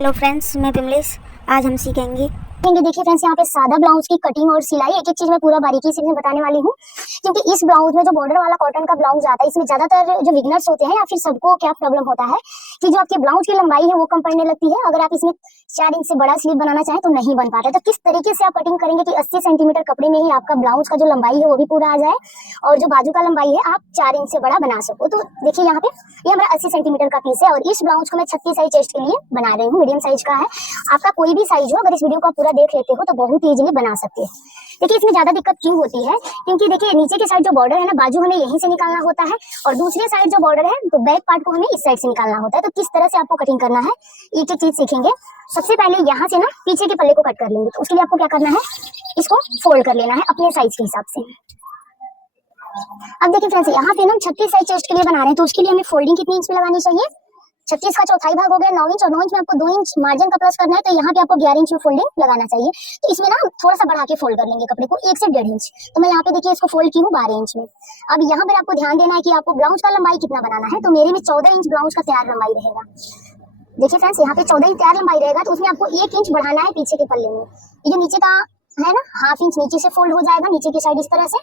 Hello friends, मैं पिमलेश। आज हम सीखेंगे। देखिए फ्रेंड्स, यहाँ पे सादा ब्लाउज की कटिंग और सिलाई एक एक चीज मैं पूरा बारीकी से बताने वाली हूँ। क्योंकि इस ब्लाउज में जो बॉर्डर वाला कॉटन का ब्लाउज आता है, इसमें ज्यादातर जो बिगनर्स होते हैं या फिर सबको क्या प्रॉब्लम होता है कि जो आपके ब्लाउज की लंबाई है वो कम पड़ने लगती है। अगर आप इसमें 4 इंच से बड़ा स्लीव बनाना चाहें तो नहीं बन पाता। तो किस तरीके से आप कटिंग करेंगे कि 80 सेंटीमीटर कपड़े में ही आपका ब्लाउज का जो लंबाई है वो भी पूरा आ जाए और जो बाजू का लंबाई है आप 4 इंच से बड़ा बना सको। तो देखिए यहाँ पे ये हमारा 80 सेंटीमीटर का पीस है और इस ब्लाउज को मैं 36 साइज चेस्ट के लिए बना रही हूँ। मीडियम साइज का है। आपका कोई भी साइज हो, अगर इस वीडियो को आप पूरा देख लेते हो तो बहुत इजीली बना सकते हैं। देखिए इसमें ज्यादा दिक्कत क्यों होती है, क्योंकि देखिए नीचे के साइड जो बॉर्डर है ना, बाजू हमें यहीं से निकालना होता है और दूसरे साइड जो बॉर्डर है तो बैक पार्ट को हमें इस साइड से निकालना होता है। तो किस तरह से आपको कटिंग करना है एक एक चीज सीखेंगे। सबसे पहले यहाँ से ना पीछे के पल्ले को कट कर लेंगे। तो उसके लिए आपको क्या करना है, इसको फोल्ड कर लेना है अपने साइज के हिसाब से। अब देखिए फ्रेंड्स, यहाँ पे ना 36 साइज चेस्ट के लिए बना रहे हैं तो उसके लिए हमें फोल्डिंग कितनी इंच में लगानी चाहिए। 36 का चौथाई भाग हो गया 9 इंच और 9 इंच में आपको 2 इंच मार्जिन का प्लस करना है। तो यहाँ पे आपको 11 इंच में फोल्डिंग लगाना चाहिए। तो इसमें ना थोड़ा सा बढ़ा के फोल्ड कर लेंगे कपड़े को 1 से 1.5 इंच। तो मैं यहाँ पे देखिए इसको फोल्ड की हूँ 12 इंच में। अब यहाँ पर आपको ध्यान देना है कि आपको ब्लाउज का लंबाई कितना बनाना है। तो मेरे में 14 इंच ब्लाउज का तैयार लंबाई रहेगा। देखिए फ्रेंड्स, यहाँ पे 14 इंच तैयार लंबाई रहेगा तो उसमें आपको 1 इंच बढ़ाना है पीछे के पल्ले में। ये जो नीचे का है ना, हाफ इंच नीचे से फोल्ड हो जाएगा नीचे की साइड इस तरह से,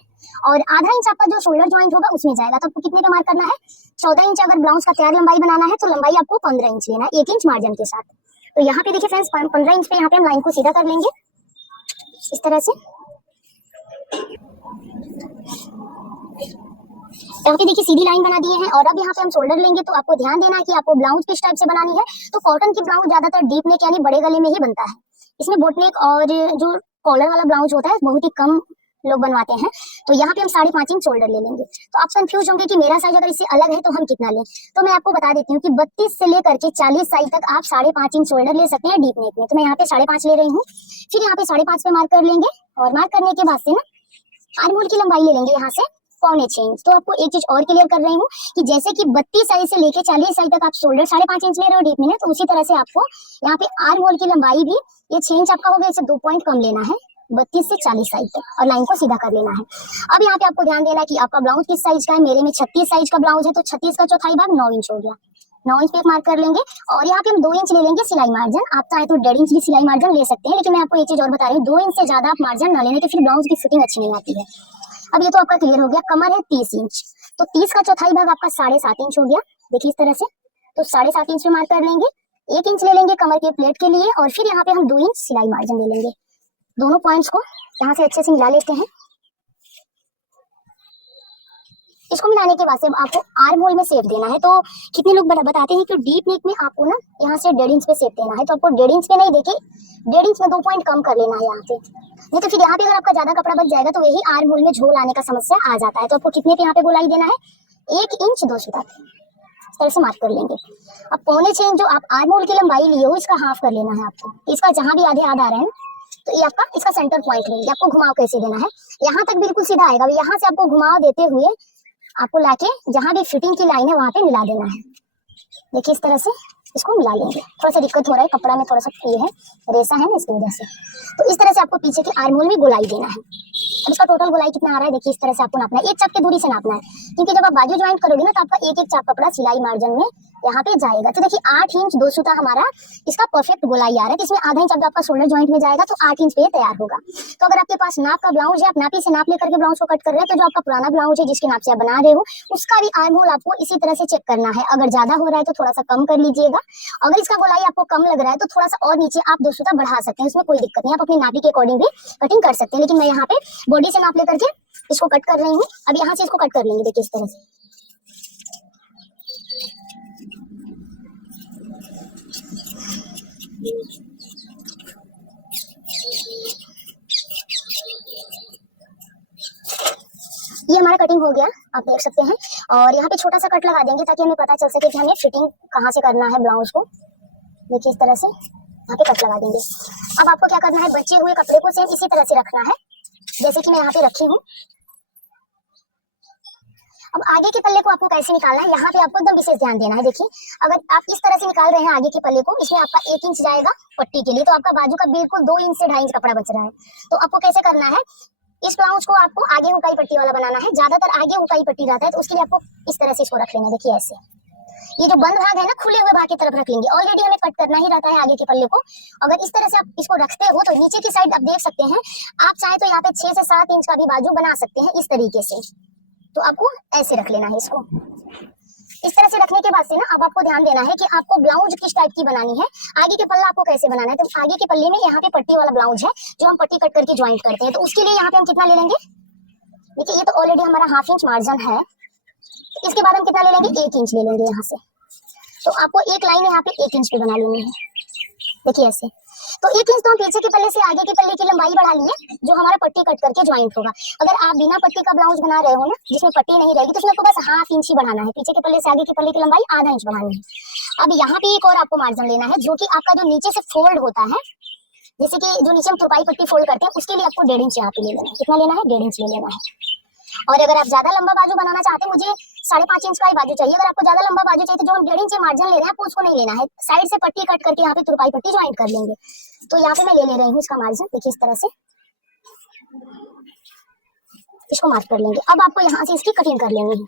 और आधा इंच आपका जो शोल्डर जॉइंट होगा उसमें जाएगा। तो आपको कितने पे मार्क करना है, 14 इंच। अगर ब्लाउज का तैयार लंबाई बनाना है तो लंबाई आपको 15 इंच लेना है, 1 इंच मार्जिन के साथ। तो यहाँ पे देखिए फ्रेंड्स 15 इंच पे यहाँ पे हम लाइन को सीधा कर लेंगे इस तरह से। यहाँ पे देखिए सीधी लाइन बना दिए हैं और अब यहाँ पे हम शोल्डर लेंगे। तो आपको ध्यान देना है कि आपको ब्लाउज किस टाइप से बनानी है। तो कॉटन की ब्लाउज ज्यादातर डीप नेक यानी बड़े गले में ही बनता है। इसमें बोट नेक और जो कॉलर वाला ब्लाउज होता है बहुत ही कम लोग बनवाते हैं। तो यहाँ पे हम 5.5 इंच शोल्डर ले लेंगे। तो आप कंफ्यूज होंगे कि मेरा साइज अगर इससे अलग है तो हम कितना लें। तो मैं आपको बता देती हूँ कि 32 से लेकर के 40 साइज तक आप 5.5 इंच शोल्डर ले सकते हैं डीप नेक में। तो मैं यहाँ पे 5.5 ले रही हूँ। फिर यहाँ पे 5.5 पे मार्क कर लेंगे और मार्क करने के बाद से ना आर्महोल की लंबाई ले लेंगे यहाँ से 1.25 इंच। तो आपको एक चीज और क्लियर कर रही हूँ कि जैसे कि 32 साइज से लेके 40 साइज तक आप शोल्डर 5.5 इंच ले रहे हो डीप में, तो उसी तरह से आपको यहाँ पे आर्म होल की लंबाई भी ये 6 इंच आपका हो गया, इससे 2 पॉइंट कम लेना है 32 से 40 साइज तक और लाइन को सीधा कर लेना है। अब यहाँ पे आपको ध्यान देना है कि आपका ब्लाउज किस साइज का है। मेरे में 36 साइज का ब्लाउज है तो 36 का चौथाई भाग 9 इंच हो गया। 9 इंच पे एक मार्क कर लेंगे और यहाँ पे हम 2 इंच ले लेंगे सिलाई मार्जिन। आप चाहे तो 1.5 इंच भी सिलाई मार्जिन ले सकते हैं, लेकिन मैं आपको एक चीज और बता रही हूँ, 2 इंच से ज्यादा आप मार्जिन न लेने तो फिर ब्लाउज की फिटिंग अच्छी नहीं आती है। अब ये तो आपका क्लियर हो गया। कमर है 30 इंच, तो 30 का चौथाई भाग आपका 7.5 इंच हो गया। देखिए इस तरह से। तो 7.5 इंच पे मार्क कर लेंगे। 1 इंच ले लेंगे कमर के प्लेट के लिए और फिर यहाँ पे हम 2 इंच सिलाई मार्जिन ले लेंगे। दोनों पॉइंट्स को यहाँ से अच्छे से मिला लेते हैं। इसको मिलाने के बाद से आपको आर्म होल में शेप देना है। तो कितने लोग बताते हैं कि डीप नेक में आपको ना यहाँ से 1.5 इंच पे शेप देना है। तो आपको 1.5 इंच पे नहीं, देखिए 1.5 इंच में 2 पॉइंट कम कर लेना है यहाँ पे। नहीं तो फिर यहाँ पे अगर आपका ज्यादा कपड़ा बच जाएगा तो यही आर्म होल में झोल आने का समस्या आ जाता है। तो आपको कितने पे यहाँ पे गोलाई देना है, 1 इंच 2 सूता इस तरह से मार्क कर लेंगे। अब 1.25 इंच जो आप आर्म होल की लंबाई लिए हो इसका हाफ कर लेना है आपको। इसका जहां भी आधे आधा आ रहे हैं तो ये आपका इसका सेंटर पॉइंट लेंगे। आपको घुमाव कैसे देना है, यहाँ तक बिल्कुल सीधा आएगा, यहाँ से आपको घुमाव देते हुए आपको लाके जहां भी फिटिंग की लाइन है वहां पे मिला देना है। देखिए इस तरह से इसको मिला लेंगे। थोड़ा सा दिक्कत हो रहा है, कपड़ा में थोड़ा सा ये है रेसा है ना इसकी वजह से। तो इस तरह से आपको पीछे के आर्म होल में गोलाई देना है। अब इसका टोटल गोलाई कितना आ रहा है देखिए इस तरह से आपको नापना है। एक चाप की दूरी से नापना है, क्योंकि जब आप बाजू ज्वाइंट करोगे ना तो आपका एक एक चाप कपड़ा सिलाई मार्जिन में यहाँ पे जाएगा। तो देखिए 8 इंच 2 सूता हमारा इसका परफेक्ट गोलाई आ रहा है। तो इसमें आधा इंच जब आपका शोल्डर ज्वाइंट में जाएगा तो 8 इंच पे तैयार होगा। तो अगर आपके पास नाप का ब्लाउज है, आप नापी से नाप लेकर के ब्लाउज को कट कर रहे हैं, तो जो आपका पुराना ब्लाउज है जिसके नाप से आप बना रहे हो उसका भी आर्म होल आपको इसी तरह से चेक करना है। अगर ज्यादा हो रहा है तो थोड़ा सा कम कर लीजिएगा। अगर इसका गोलाई आपको कम लग रहा है तो थोड़ा सा और नीचे आप 2 सूता बढ़ा सकते हैं, उसमें कोई दिक्कत नहीं। आप अपनी नापी के अकॉर्डिंग भी कटिंग कर सकते हैं, लेकिन मैं यहाँ पे बॉडी से नाप लेकर के इसको कट कर रही हूँ। अब यहाँ से इसको कट कर लेंगे देखिए इस तरह से। ये हमारा कटिंग हो गया, आप देख सकते हैं। और यहाँ पे छोटा सा कट लगा देंगे ताकि हमें पता चल सके कि हमें फिटिंग कहाँ से करना है ब्लाउज को। देखिए इस तरह से यहाँ पे कट लगा देंगे। अब आपको क्या करना है, बचे हुए कपड़े को सेम इसी तरह से रखना है जैसे कि मैं यहाँ पे रखी हूँ। अब आगे के पल्ले को आपको कैसे निकालना है, यहाँ पे आपको एकदम विशेष ध्यान देना है। देखिए अगर आप इस तरह से निकाल रहे हैं आगे के पल्ले को, इसमें आपका 1 इंच जाएगा पट्टी के लिए, तो आपका बाजू का बिल्कुल 2 इंच से 2.5 इंच कपड़ा बच रहा है। तो आपको कैसे करना है, इस ब्लाउज को आपको आगे हुकाई पट्टी वाला बनाना है। ज्यादातर आगे हुकाई पट्टी रहता है तो उसके लिए आपको इस तरह से इसको रख लेना। देखिए ऐसे ये जो बंद भाग है ना, खुले हुए भाग की तरफ रख लेंगे। ऑलरेडी हमें कट करना ही रहता है आगे के पल्ले को। अगर इस तरह से आप इसको रखते हो तो नीचे की साइड आप देख सकते हैं, आप चाहे तो यहाँ पे 6 से 7 इंच का भी बाजू बना सकते हैं इस तरीके से। तो आपको ऐसे रख लेना है इसको। इस तरह से रखने के बाद से ना अब आपको ध्यान देना है कि आपको ब्लाउज किस टाइप की बनानी है, आगे के पल्ला आपको कैसे बनाना है। तो आगे के पल्ले में यहाँ पे पट्टी वाला ब्लाउज है जो हम पट्टी कट करके ज्वाइंट करते हैं। तो उसके लिए यहाँ पे हम कितना ले लेंगे, देखिए ये तो ऑलरेडी हमारा 1/2 इंच मार्जिन है। इसके बाद हम कितना ले लेंगे, 1 इंच ले लेंगे यहाँ से। तो आपको एक लाइन यहाँ पे 1 इंच पे बना लेनी है, देखिए ऐसे। तो 1 इंच तो हम पीछे के पल्ले से आगे के पल्ले की लंबाई बढ़ा लिए जो हमारा पट्टी कट करके ज्वाइंट होगा। अगर आप बिना पट्टी का ब्लाउज बना रहे हो ना, जिसमें पट्टी नहीं रहेगी, तो उसमें आपको बस 1/2 इंच ही बढ़ाना है। पीछे के पल्ले से आगे के पल्ले की लंबाई आधा इंच बढ़ानी है। अब यहाँ पे एक और आपको मार्जिन लेना है, जो कि आपका जो नीचे से फोल्ड होता है, जैसे कि जो नीचे हम तुरपाई पट्टी फोल्ड करते हैं, उसके लिए आपको 1.5 इंच यहाँ पे ले लेना है। कितना लेना है, 1.5 इंच ले लेना है। और अगर आप ज्यादा लंबा बाजू बनाना चाहते हैं, मुझे 5.5 इंच का ही बाजू चाहिए, अगर आपको ज्यादा लंबा बाजू चाहिए तो जो हम 1.5 इंच मार्जिन ले रहे हैं आपको उसको नहीं लेना है, साइड से पट्टी कट करके यहाँ पे तुरपाई पट्टी ज्वाइंट कर लेंगे। तो यहाँ पे मैं ले रही हूँ इसका मार्जिन, देखिए इस तरह से इसको मार्क कर लेंगे। अब आपको यहाँ से इसकी कटिंग कर लेनी है,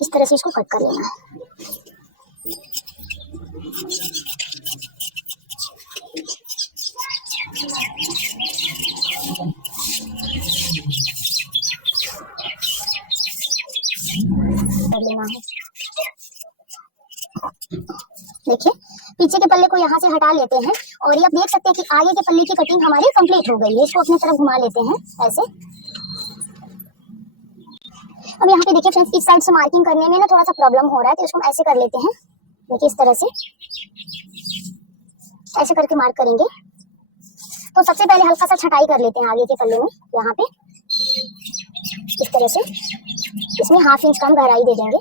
इस तरह से इसको कट कर लेना है। कर लेना है। देखिए पीछे के पल्ले को यहाँ से हटा लेते हैं और ये आप देख सकते हैं कि आगे के पल्ले की कटिंग हमारी कंप्लीट हो गई है। इसको अपनी तरफ घुमा लेते हैं ऐसे। अब यहाँ पे देखिए फ्रेंड्स, इस साइड से मार्किंग करने में ना थोड़ा सा प्रॉब्लम हो रहा है, तो इसको हम ऐसे कर लेते हैं। देखिए इस तरह से ऐसे करके मार्क करेंगे। तो सबसे पहले हल्का सा छटाई कर लेते हैं आगे के पल्ले में, यहाँ पे इस तरह से। इसमें 1/2 इंच का हम गहराई दे देंगे।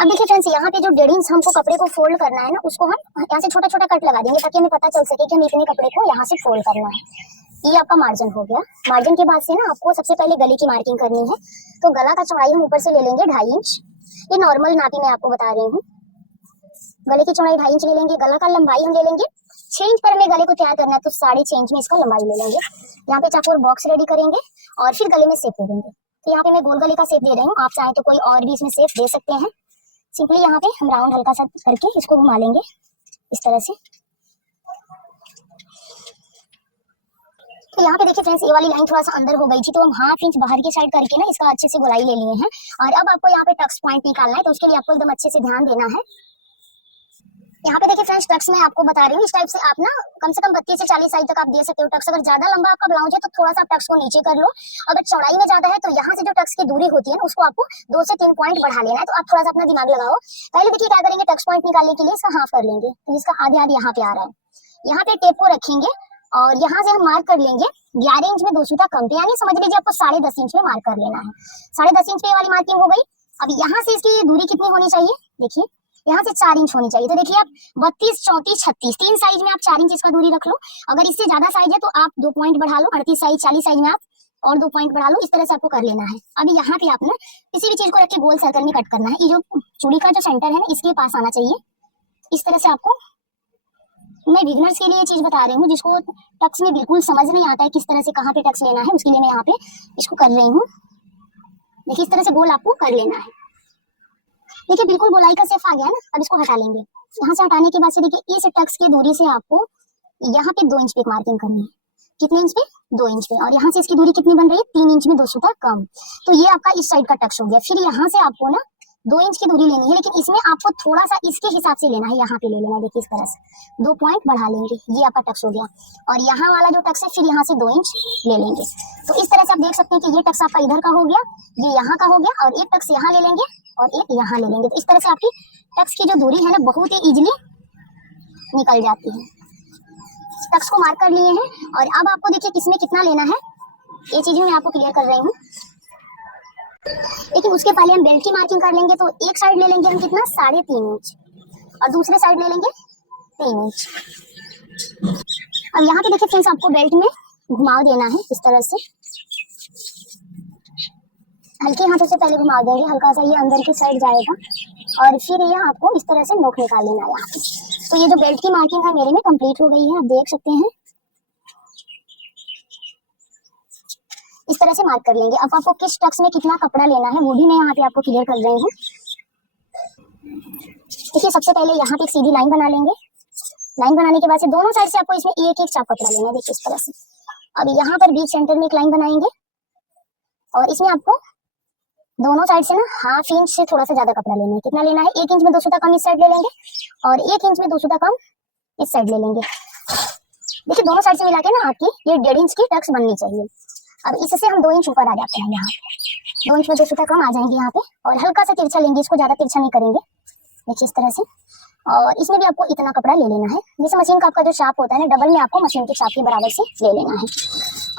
अब देखिए फ्रेंड्स, यहाँ पे जो 1.5 इंच हमको कपड़े को फोल्ड करना है ना, उसको हम यहाँ से छोटा छोटा कट लगा देंगे ताकि हमें पता चल सके कि हमें इतने कपड़े को यहाँ से फोल्ड करना है। ये आपका मार्जिन हो गया। मार्जिन के बाद से ना आपको सबसे पहले गले की मार्किंग करनी है। तो गला का चौड़ाई हम ऊपर से ले लेंगे 2.5 इंच। ये नॉर्मल नापी मैं आपको बता रही हूँ। गले की चौड़ाई 2.5 इंच ले लेंगे। गला का लंबाई हम ले लेंगे 6 इंच पर हमें गले को तैयार करना है, तो 6.5 इंच में इसका लंबाई ले लेंगे। यहाँ पे चाकू और बॉक्स रेडी करेंगे और फिर गले में शेप दे देंगे। तो यहाँ पे मैं गोल गले का शेप दे रही हूँ, आप चाहे तो कोई और भी इसमें शेप दे सकते हैं। सिंपली यहाँ पे हम राउंड हल्का सा करके इसको घुमा लेंगे इस तरह से। तो यहाँ पे देखिए फ्रेंड्स, ये वाली लाइन थोड़ा सा अंदर हो गई थी, तो हम 1/2 इंच बाहर की साइड करके ना इसका अच्छे से गोलाई ले लिए हैं। और अब आपको यहाँ पे टक्स पॉइंट निकालना है, तो उसके लिए आपको एकदम अच्छे से ध्यान देना है। यहाँ पे देखिए फ्रेंड्स, टक्स मैं आपको बता रही हूँ, इस टाइप से आप ना कम से कम 32 से 40 साइज तक आप दे सकते हो टक्स। अगर ज्यादा लंबा आपका ब्लाउज है तो थोड़ा सा टक्स को नीचे कर लो। अगर चौड़ाई में ज्यादा है तो यहाँ से जो टक्स की दूरी होती है ना, उसको आपको 2 से 3 पॉइंट बढ़ा लेना है। तो आप थोड़ा सा अपना दिमाग लगाओ। पहले देखिए क्या करेंगे, टक्स पॉइंट निकालने के लिए इसका हाफ कर लेंगे, तो इसका आधे आधे यहाँ पे आ रहा है। यहाँ पे टेप को रखेंगे और यहाँ से हम मार्क कर लेंगे 11 इंच में 2 सूता कम, यानी समझ लीजिए आपको 10.5 इंच में मार्क कर लेना है। 10.5 इंच पे वाली मार्किंग हो गई। अब यहाँ से इसकी दूरी कितनी होनी चाहिए, देखिए यहाँ से 4 इंच होनी चाहिए। तो देखिए आप 32, 34, 36 3 साइज में आप 4 इंच इसका दूरी रख लो। अगर इससे ज्यादा साइज है तो आप 2 पॉइंट बढ़ा लो, 38 साइज 40 साइज में आप और 2 पॉइंट बढ़ा लो। इस तरह से आपको कर लेना है। अभी यहाँ पे आप ना किसी भी चीज को रख के गोल सर्कल में कट करना है। ये जो चूड़ी का जो सेंटर है ना, इसके पास आना चाहिए। इस तरह से आपको, मैं बिगिनर्स के लिए ये चीज बता रही हूँ, जिसको टक्स में बिल्कुल समझ नहीं आता है किस तरह से कहाँ पे टक्स लेना है, उसके लिए मैं यहाँ पे इसको कर रही हूँ। देखिए इस तरह से गोल आपको कर लेना है। देखिए बिल्कुल गोलाई का शेप आ गया है ना। अब इसको हटा लेंगे। यहाँ से हटाने के बाद से देखिए इस टक्स की दूरी से आपको यहाँ पे 2 इंच पे मार्किंग करनी है। कितने इंच पे, 2 इंच पे। और यहाँ से इसकी दूरी कितनी बन रही है, 3 इंच में 2 सूता कम। तो ये आपका इस साइड का टक्स हो गया। फिर यहाँ से आपको ना 2 इंच की दूरी लेनी है, लेकिन इसमें आपको थोड़ा सा इसके हिसाब से लेना है। यहाँ पे ले लेना है, देखिए इस तरह से 2 पॉइंट बढ़ा लेंगे। ये आपका टक्स हो गया। और यहाँ वाला जो टक्स है फिर यहाँ से 2 इंच ले लेंगे। तो इस तरह से आप देख सकते हैं कि ये टक्स आपका इधर का हो गया, ये यहाँ का हो गया, और एक टक्स यहाँ ले लेंगे और एक यहाँ ले लेंगे। तो इस तरह से आपकी टक्स की जो दूरी है ना, बहुत ही इजीली निकल जाती है। टक्स को मार्क कर लिए हैं और अब आपको देखिए किसमें कितना लेना है, ये चीजें मैं आपको क्लियर कर रही हूँ। लेकिन उसके पहले हम बेल्ट की मार्किंग कर लेंगे। तो एक साइड ले लेंगे हम कितना, 3.5 इंच, और दूसरे साइड ले लेंगे 3 इंच। अब यहाँ पे देखिए फ्रेंड्स, आपको बेल्ट में घुमाव देना है इस तरह से। हल्के हाथों से पहले घुमा देंगे, हल्का सा ये अंदर की साइड जाएगा और फिर ये आपको इस तरह से नोक निकाल लेना है यहाँ पे। तो ये जो बेल्ट की मार्किंग है मेरे में कंप्लीट हो गई है, आप देख सकते हैं। तरह से मार्क कर लेंगे। अब आपको किस टक्स में कितना कपड़ा लेना है वो भी मैं यहाँ पे आपको क्लियर कर रही हूँ। देखिए सबसे पहले यहाँ पे एक सीधी लाइन बना लेंगे। लाइन बनाने के बाद से दोनों साइड से आपको इसमें एक एक चाप कपड़ा लेना है। देखिए इस तरह से। अब यहाँ पर बीच सेंटर में एक लाइन बनाएंगे और इसमें आपको दोनों साइड से ना 1/2 इंच से थोड़ा सा ज्यादा कपड़ा लेना है। कितना लेना है? 1 इंच में 2 सूता कम इस साइड ले लेंगे और 1 इंच में 2 सूता कम इस साइड ले लेंगे। देखिए दोनों साइड से मिला के ना आपकी ये 1.5 इंच की टक्स बननी चाहिए। अब इससे हम 2 इंच ऊपर आ जाते हैं। यहाँ 2 इंच में 2 सूता कम आ जाएंगे यहाँ पे और हल्का सा तिरछा लेंगे, इसको ज्यादा तिरछा नहीं करेंगे। देखिए इस तरह से। और इसमें भी आपको इतना कपड़ा ले लेना है। जैसे मशीन का आपका जो शाप होता है ना, डबल में आपको मशीन के शाप के बराबर से ले लेना है।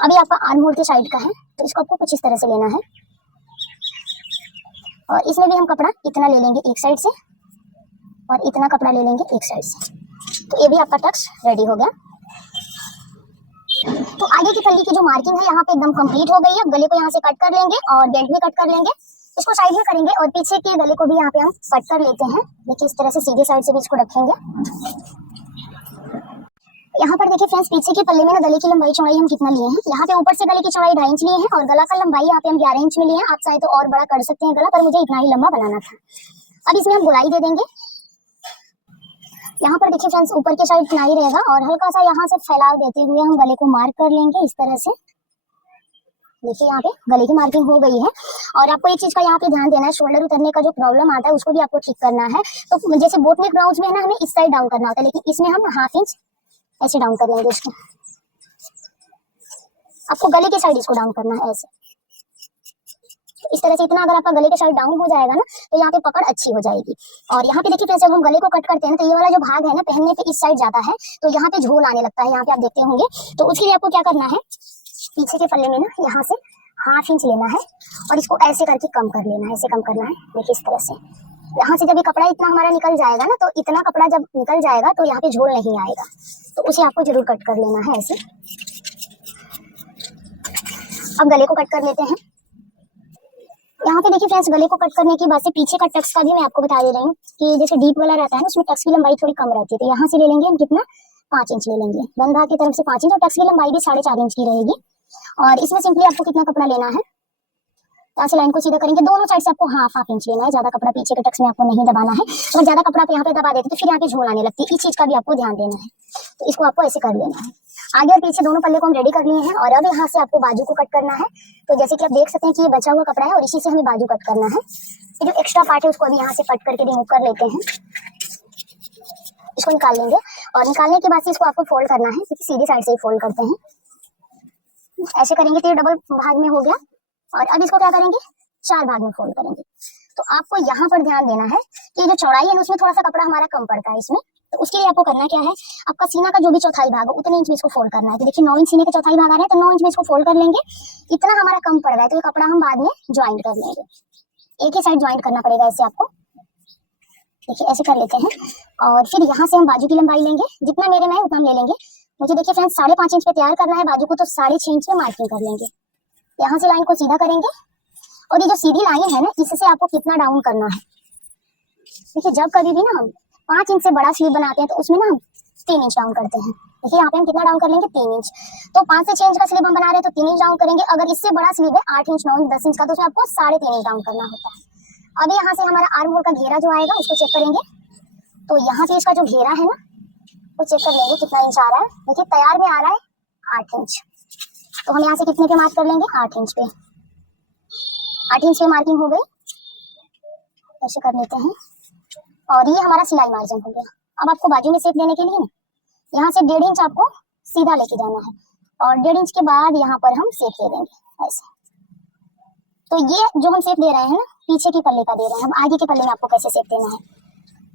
अभी आपका आर्म होल के साइड का है तो इसको आपको कुछ इस तरह से लेना है और इसमें भी हम कपड़ा इतना ले लेंगे एक साइड से और इतना कपड़ा ले लेंगे एक साइड से। तो ये भी आपका टक्स रेडी हो गया। तो आगे की फल्ली की जो मार्किंग है यहाँ पे एकदम कंप्लीट हो गई है। अब गले को यहाँ से कट कर लेंगे और बेल्ट भी कट कर लेंगे। इसको साइड में करेंगे और पीछे के गले को भी यहाँ पे हम कट कर लेते हैं। देखिए इस तरह से सीधे साइड से भी इसको रखेंगे। यहाँ पर देखिए फ्रेंड्स, पीछे के पल्ले में ना गले की लंबाई चौड़ाई हम कितना लिए हैं। यहाँ पे ऊपर से गले की चौड़ाई 2.5 इंच लिए हैं और गला का लंबाई यहाँ पे हम 11 इंच में लिए हैं। आप चाहे तो और बड़ा कर सकते हैं गला, पर मुझे इतना ही लंबा बनाना था। अब इसमें हम गोलाई दे देंगे। यहाँ पर देखिए फ्रेंड्स, ऊपर के साइड इतना ही रहेगा और हल्का सा यहाँ से फैलाव देते हुए हम गले को मार्क कर लेंगे इस तरह से। देखिए यहाँ पे गले की मार्किंग हो गई है। और आपको एक चीज का यहाँ पे ध्यान देना है, शोल्डर उतरने का जो प्रॉब्लम आता है उसको भी आपको ठीक करना है। तो जैसे बोट नेक ब्लाउज में है ना, हमें इस साइड डाउन करना होता है, लेकिन इसमें हम 1/2 इंच ऐसे डाउन कर लेंगे इसको। आपको गले के साइड इसको डाउन करना है ऐसे। तो इस तरह से इतना अगर आपका गले के साइड डाउन हो जाएगा ना तो यहाँ पे पकड़ अच्छी हो जाएगी। और यहाँ पे देखिए फिर जब हम गले को कट करते हैं ना तो ये वाला जो भाग है ना पहनने पे इस साइड जाता है तो यहाँ पे झोल आने लगता है। यहाँ पे आप देखते होंगे। तो उसके लिए आपको क्या करना है, पीछे के पल्ले में ना यहाँ से 1/2 इंच लेना है और इसको ऐसे करके कम कर लेना है, ऐसे कम करना है। देखिए इस तरह से। यहाँ से जब ये कपड़ा इतना हमारा निकल जाएगा ना, तो इतना कपड़ा जब निकल जाएगा तो यहाँ पे झोल नहीं आएगा, तो उसे आपको जरूर कट कर लेना है ऐसे। अब गले को कट कर लेते हैं। यहाँ पे देखिए फ्रेंड्स, गले को कट करने के बाद से पीछे का टक्स का भी मैं आपको बता दे रही हूँ कि जैसे डीप वाला रहता है ना, उसमें टक्स की लंबाई थोड़ी कम रहती है। तो यहाँ से ले लेंगे हम कितना, 5 इंच ले लेंगे। बंद भाग की तरफ से 5 इंच और टक्स की लंबाई भी 4.5 इंच की रहेगी। और इसमें सिंपली आपको कितना कपड़ा लेना है, यहाँ से लाइन को सीधा करेंगे, दोनों साइड से आपको 1/2 इंच लेना है। ज्यादा कपड़ा पीछे के टक्स में आपको नहीं दबाना है। अगर ज्यादा कपड़ा आप यहाँ पे दबा देते तो फिर यहाँ पे झोल आने लगती है। इस चीज का भी आपको ध्यान देना है। तो इसको आपको ऐसे कर लेना है। आगे और पीछे दोनों पल्ले को हम रेडी कर लिए हैं और अब यहाँ से आपको बाजू को कट करना है। तो जैसे कि आप देख सकते हैं कि ये बचा हुआ कपड़ा है और इसी से हमें बाजू कट करना है। ये जो एक्स्ट्रा पार्ट है उसको अभी यहाँ से कट करके रिमूव कर लेते हैं। इसको निकाल लेंगे और निकालने के बाद से इसको आपको फोल्ड करना है, क्योंकि सीधी साइड से ही फोल्ड करते हैं। ऐसे करेंगे तो ये डबल भाग में हो गया। और अब इसको क्या करेंगे, 4 भाग में फोल्ड करेंगे। तो आपको यहाँ पर ध्यान देना है कि जो चौड़ाई है उसमें थोड़ा सा कपड़ा हमारा कम पड़ता है इसमें। तो उसके लिए आपको करना क्या है, आपका सीना का जो भी चौथाई भाग हो उतने इंच में इसको फोल्ड करना है। तो देखिए 9 इंच सीने का चौथाई भाग आ रहा है, तो 9 इंच में इसको फोल्ड कर लेंगे। इतना हमारा कम पड़ रहा है तो ये कपड़ा हम बाद में ज्वाइंट कर लेंगे। एक ही साइड ज्वाइंट करना पड़ेगा ऐसे आपको। देखिए ऐसे कर लेते हैं और फिर यहाँ से हम बाजू की लंबाई लेंगे। जितना मेरे में है उतना हम ले लेंगे। मुझे देखिए फ्रेंड्स 5.5 इंच पे तैयार करना है बाजू को, तो 6.5 इंच पे मार्किंग कर लेंगे। यहाँ से लाइन को सीधा करेंगे और ये जो सीधी लाइन है ना, इससे आपको कितना डाउन करना है। देखिए जब कभी भी ना हम 5 इंच से बड़ा स्लीव बनाते हैं तो उसमें ना हम 3 इंच डाउन करते हैं। देखिए यहाँ पे हम कितना डाउन कर लेंगे, 3 इंच। तो 5 से 6 इंच का स्लीव हम बना रहे हैं तो 3 इंच डाउन करेंगे। अगर इससे बड़ा स्लीव है 8 इंच 9 इंच 10 इंच का, तो उसमें आपको 3.5 इंच डाउन करना होता है। अभी यहाँ से हमारा आर्म होल का घेरा जो आएगा उसको चेक करेंगे। तो यहाँ से इसका जो घेरा है ना वो चेक कर लेंगे कितना इंच आ रहा है। देखिए तैयार में आ रहा है 8 इंच। तो हम यहाँ से कितने पे मार्क कर लेंगे, 8 इंच पे। 8 इंच पे मार्किंग हो गई। ऐसे कर लेते हैं और ये हमारा सिलाई मार्जिन हो गया। अब आपको बाजू में शेप देने के लिए यहाँ से 1.5 इंच आपको सीधा लेके जाना है और 1.5 इंच के बाद यहाँ पर हम शेप दे देंगे ऐसे। तो ये जो हम शेप दे रहे हैं ना, पीछे की पल्ले का दे रहे हैं। हम आगे के पल्ले में आपको कैसे शेप देना है,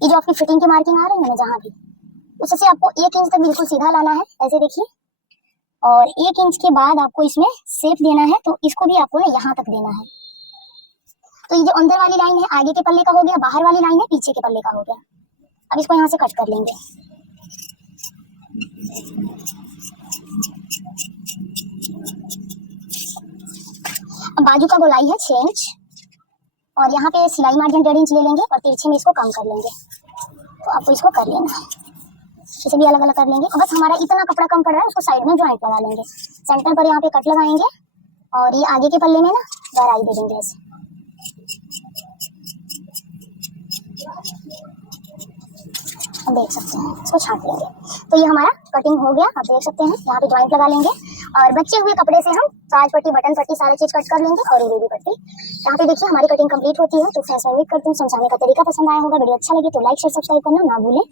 ये जो आपकी फिटिंग की मार्किंग आ रही है ना जहाँ भी, उससे आपको 1 इंच तक बिल्कुल सीधा लाना है ऐसे। देखिए और 1 इंच के बाद आपको इसमें शेप देना है, तो इसको भी आपको ना यहाँ तक देना है। तो ये जो अंदर वाली लाइन है आगे के पल्ले का हो गया, बाहर वाली लाइन है पीछे के पल्ले का हो गया। अब इसको यहाँ से कट कर लेंगे। अब बाजू का गोलाई है 6 इंच और यहाँ पे सिलाई मार्जिन 1.5 इंच ले लेंगे और तिरछे में इसको कम कर लेंगे। तो आपको इसको कर लेना है, इसे भी अलग अलग कर लेंगे। और बस हमारा इतना कपड़ा कम पड़ रहा है उसको साइड में ज्वाइंट लगा लेंगे। सेंटर पर यहाँ पे कट लगाएंगे और ये आगे के पल्ले में ना गहराई दे देंगे ऐसे। हम देख सकते हैं, इसको छांट लेंगे। तो ये हमारा कटिंग हो गया, आप देख सकते हैं। यहाँ पे ज्वाइंट लगा लेंगे और बचे हुए कपड़े से हम चार्ज पट्टी, बटन पट्टी सारी चीज कट कर लेंगे और ये भी पट्टी। यहाँ पे देखिए हमारी कटिंग कंप्लीट होती है। तो फ्रेंड्स, उम्मीद करती हूँ समझाने का तरीका पसंद आया होगा। वीडियो अच्छा लगे तो लाइक शेयर सब्सक्राइब करना ना भूलें।